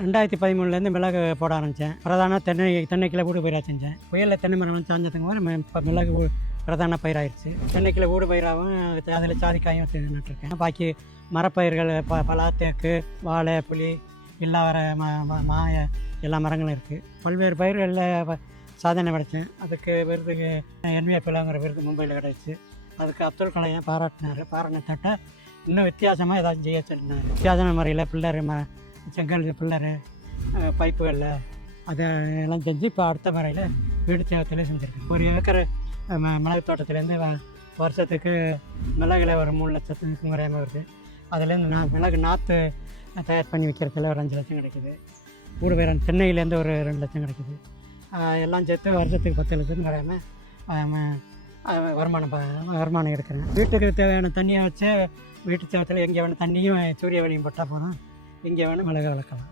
2013 மிளகு போட ஆரம்பித்தேன். பிரதான தென்னைக்கில் ஊடு பயிராக செஞ்சேன். புயலில் தென்னை மரம் சாஞ்சதுக்கு போது இப்போ மிளகு பிரதான பயிராகிடுச்சு. தென்னைக்கில் ஊடு பயிராகவும் அதில் சாதிக்காயும் நட்டுருக்கேன். பாக்கி மரப்பயிர்கள் பலா, தேக்கு, வாழை, புளி, இல்லாவர, மாய எல்லா மரங்களும் இருக்குது. பல்வேறு பயிர்களில் சாதனை படைத்தேன். அதுக்கு விருதுக்கு NVFLங்கிற விருது மும்பையில் கிடச்சி. அதுக்கு அப்துல் கலாமை பாராட்டினத்தட்ட இன்னும் வித்தியாசமாக ஏதாச்சும் செய்ய சொன்னார். வித்தியாசமான முறையில் பில்லரு செங்கல் பில்லரு பைப்புகளில் அதை எல்லாம் செஞ்சு இப்போ அடுத்த முறையில் வீடு சேவத்தில் செஞ்சுருக்கேன். 1 ஏக்கர் மிளகு தோட்டத்துலேருந்து வருஷத்துக்கு மிளகுல ஒரு 3 லட்சத்துக்கு குறையாமல் வருது. அதுலேருந்து மிளகு நாற்று தயார் பண்ணி வைக்கிறதுல ஒரு 5 லட்சம் கிடைக்கிது. ஊடு பயிரான தென்னையிலேருந்து ஒரு 2 லட்சம் கிடைக்கிது. எல்லாம் சேர்த்து வருஷத்துக்கு 10 லட்சம் குறையாமல் வருமானம் எடுக்கிறேன். வீட்டுக்கு தேவையான தண்ணியை வச்சு வீட்டு சேவத்தில் எங்கே வேணும் தண்ணியும் சூரிய வெளியும் போட்டால் போதும், எங்கே வேணும் மிளகு வளர்க்கலாம்.